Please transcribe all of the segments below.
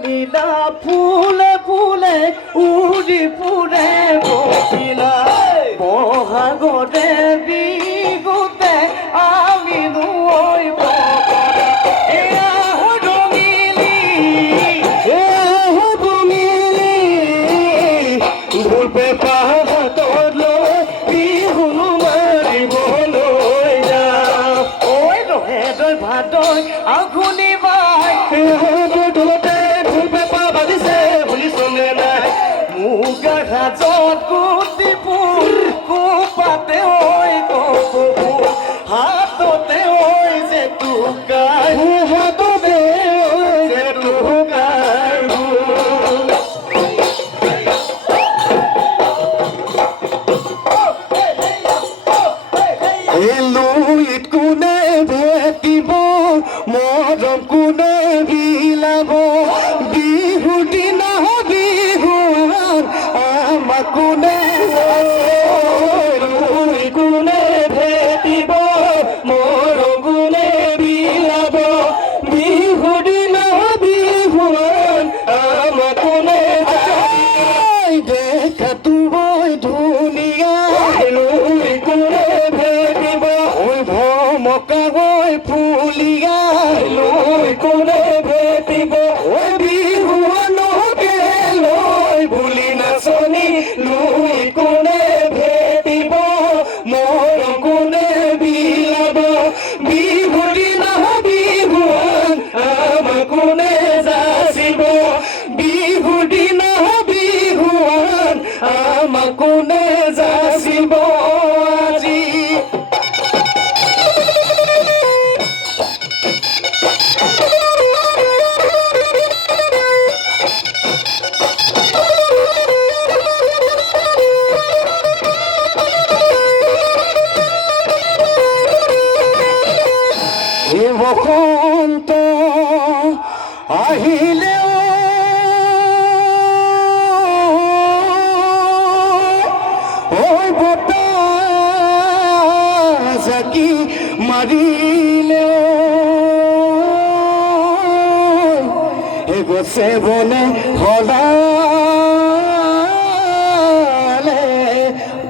নীলা ফুলে ফুলে উৰি ফুৰে বকিলা বহাগতে বিহুতে আমি নৈ পকৰা এয়া ৰঙিলি ঢোল পেঁপা হাতত লৈ বিহু মাৰিবলৈ যাওঁ ঐ ৰহে তই ভাদৈ আঘোণি বাই ঢোলতে ঢোল পেঁপা বাজিছে শুনিছনে নাই মুগা সাজত কুটি ফুল কোপাতে ঐ কপৌ হাততে ঐ যে টুকাৰ হাততে ঐ যে টুকাৰ লুইত কোনে ভেটিব মৰম কোনে বিলাব বিহুৰ দিনা বিহু আমাক কোনে লুইত কোনে ভেটিব মৰম কোনে বিলাব বিহুৰ দিনা বিহু আমাক কোনে দেখাতো বৰ ধুনীয়া লুইত কোনে ভেটিব ভমকা হৈ ফুলিয়া লৈ কোনে ভেটিব বিহুৱানকে লৈ বুলি নাচনি লৈ কোনে ভেটিব মৰম কোনে বিলাব বিহুৰ দিনা বিহুৱান আমাক কোনে যাচিব বিহুৰ দিনা বিহুৱান আমাক কোনে যাচিব আজি বসন্ত আহিলেও ঐ বতাহ জাকি মাৰিলেও গছে বনে সলালে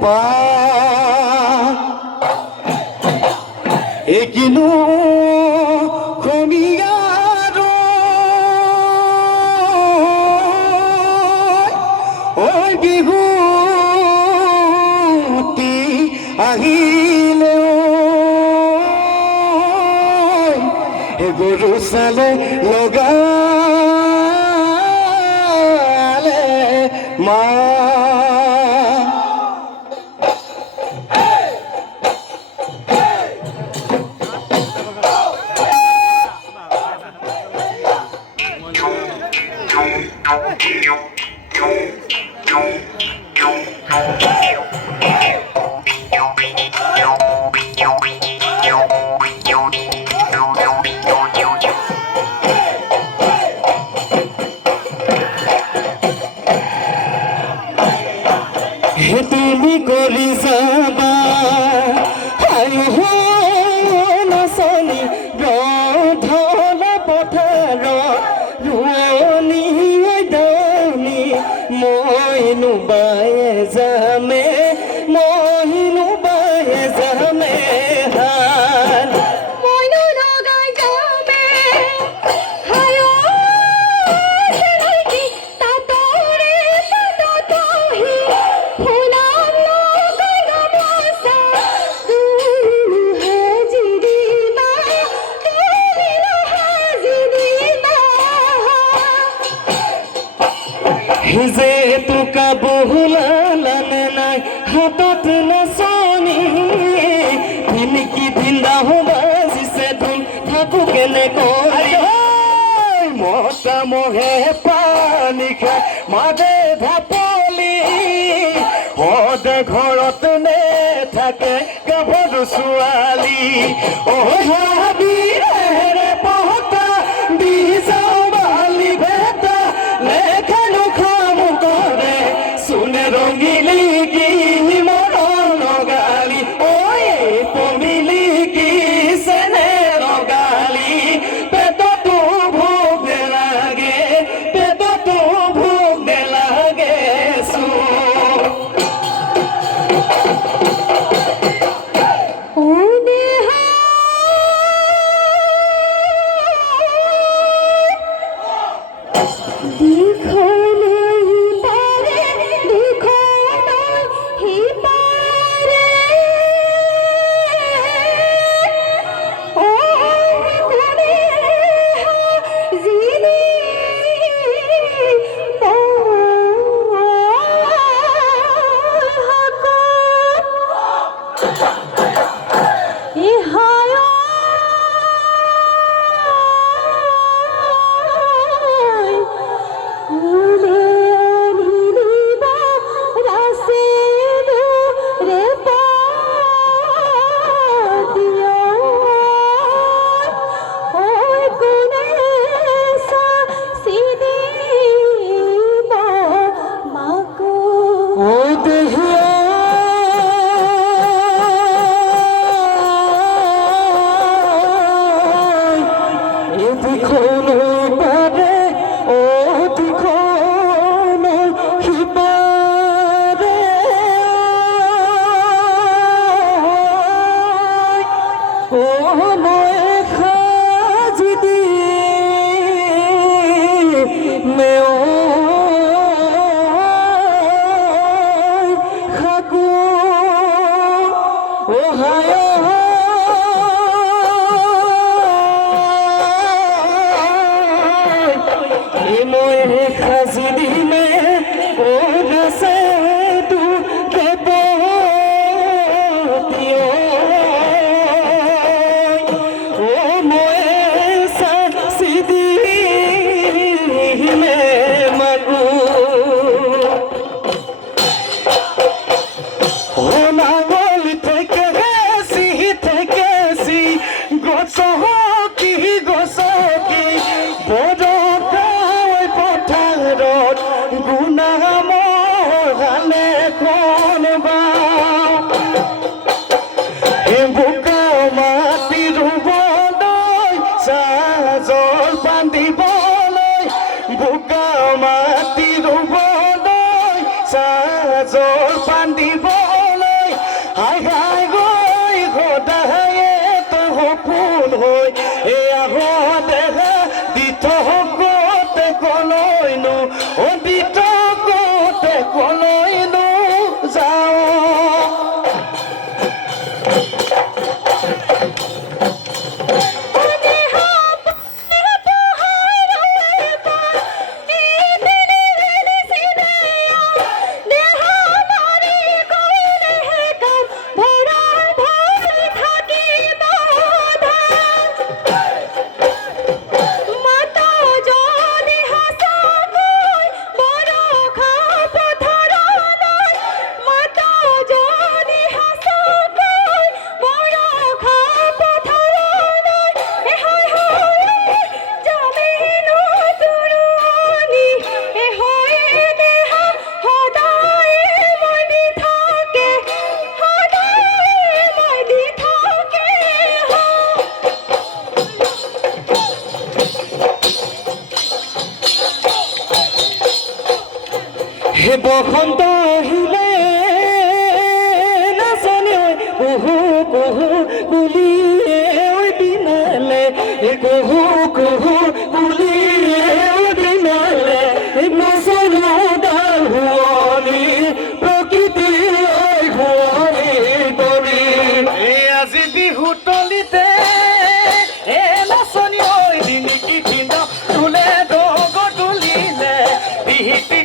পা কিনো বিহুতি আহিলে গৰু চালে লগালে মা তুমি কৰি যাবা নাচনি ৰন্ধন পথাৰ ৰোৱনী দানী মইনো বায়ে যামে মইনো বায়ে যামে হাল মইনো লগাই যামে হায় সেনাকি তাতৰে তাতহি ফুলাম লগাই গামোচা হাজিৰিবা হাজিৰিবা যে তোকা বহুলালানে নাই হাতত নাচনি দিনকি দিন্দা বাজিছে ধুন থাকো কেনে কৰি মতা মহে পানী খাই মাদে ঢাপলি সদে ঘৰত নে থাকে গাভৰু ছোৱালী ভাবিৰে পহতা দি যাওঁ বালি ভেটা লেখানো খাম কৰে চোনে ৰঙিলি কি মৰণ গালি ঐ পমিলি কি চেনে ৰগালি পেটতো ভোক লাগে देखो नहीं पारे देखो नहीं पारे ओ तेरे हाज़िनी तो ये हाया হে বসন্ত আহিলে নাচনে কুহু কুহু কুলিয়ে দিনালে কুহু কুহু কুলিয়ে দিনালে নাচনে ডাল হুৱনি প্ৰকৃতি হুৱনি তৰি আজি বিহু তলিতে নাচনি দিনকি দিন তুলে দগ তুলিলে পিহিতি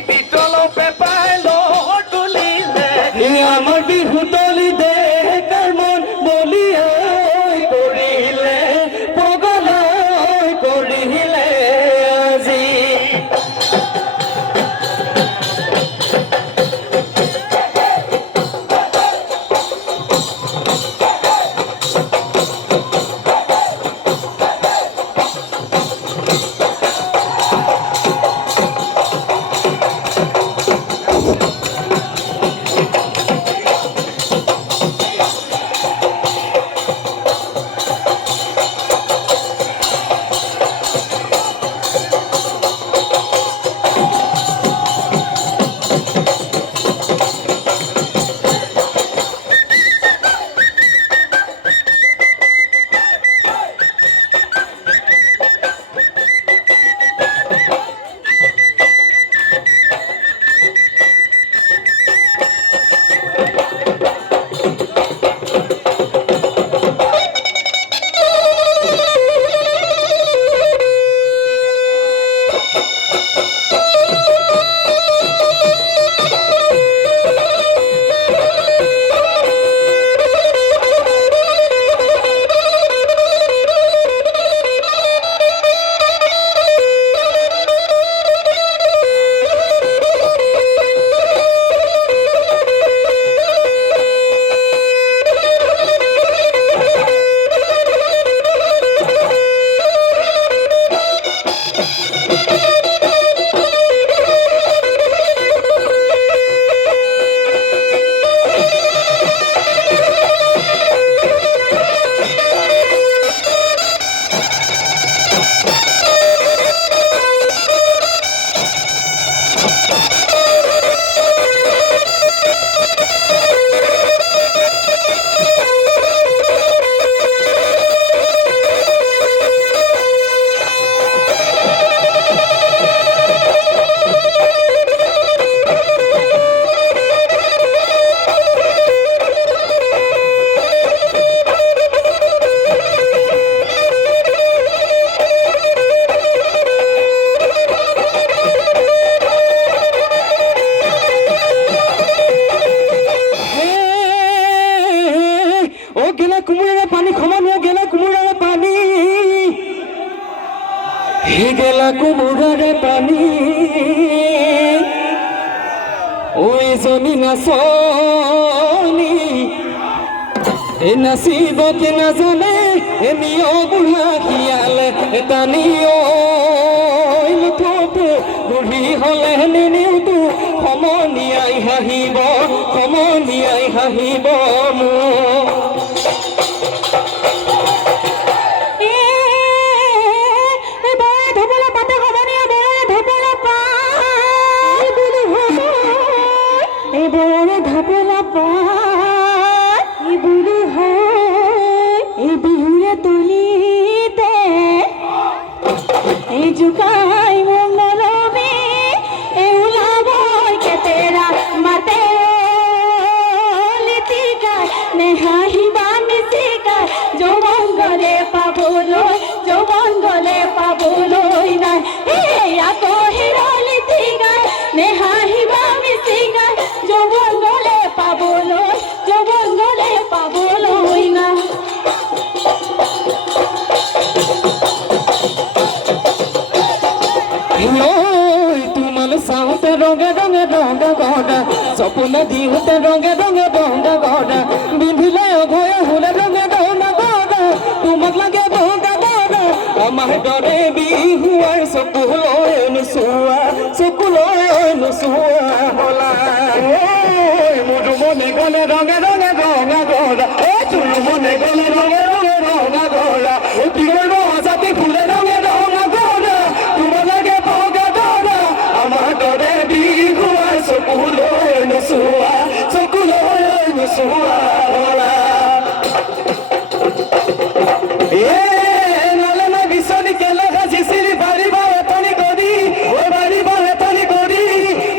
কোমোৰাৰে পানী ঐ এজনী নাচনী এ নাচিব কে নাজানে এ নিয় বুঢ়া শিয়াল টানি ঐ মুঠতে বুঢ়ী হ'লে নিনিওতো সমনীয়াই হাঁহিব মোক जुकाई मंगलो में एउला बोल के तेरा मते लितिका नेहाही बामिसिका जो मंगले पाबोलो ना ए आको हिरो लितिका नेहाही बामिसिका जो मंगले पाबोलो ना তোমাল চাওঁতে ৰঙে গড়া সপোন দিওঁতে ৰঙে গড়া বিন্ধিলে অঘৰে হোলে ৰঙে গড়া তোমাক লাগে গড়া আমাৰ দৰে বিহুৱাৰ চকুলৈ নোচোৱা হলা মোৰ মনে গ'লে ৰঙে গড়া তোৰ মনে গ'লে ৰঙে গড়া বিহুৰ জাতি ফুলে ৰঙে গড়া তোমাক লাগে আমাৰ দৰে বিহুৱাৰ চকুলৈ নোচোৱা হলা নলে মই বিচনী কেলে সাজিছিলি বাঢ়িব এটনি কৰি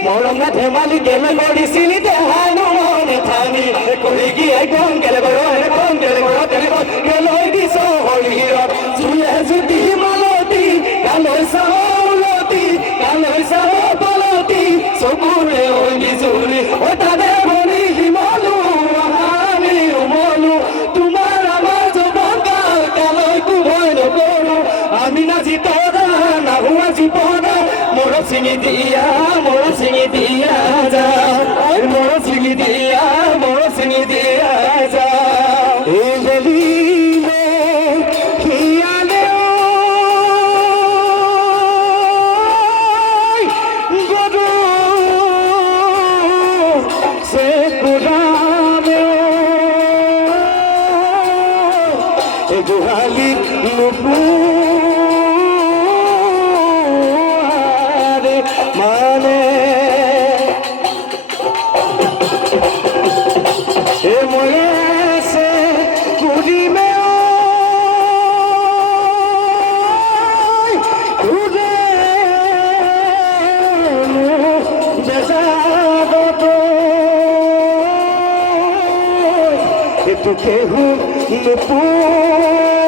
মৰমে ধেমালি কেলে কৰিছিলি দেহানো মনে ঠানি কৰি গিয়ে কম কেলে বৰ তেনেকৈ কেলৈ দিছ শৰীৰত জুয়ে জুতি মালতি কালৈ চাহ পলতি চকুৰে ঐ বিজুলি ঐ তাতে বলি শিমলু আমি উমলো তোমাৰ আমাৰ যৌৱনকাল কালৈকো ভয় নকৰো আমি নাজি তৰা নাহো আজি পৰা মোৰ চিঙি দিয়া যা মোৰ চিঙি দিয়া যা এই বেলিলে শিয়ালে গোহালি নুপুয়ারে মানে এ ময়ে সে কুড়িমে তুরে বেজাবত একটু কেহু নুপুয়া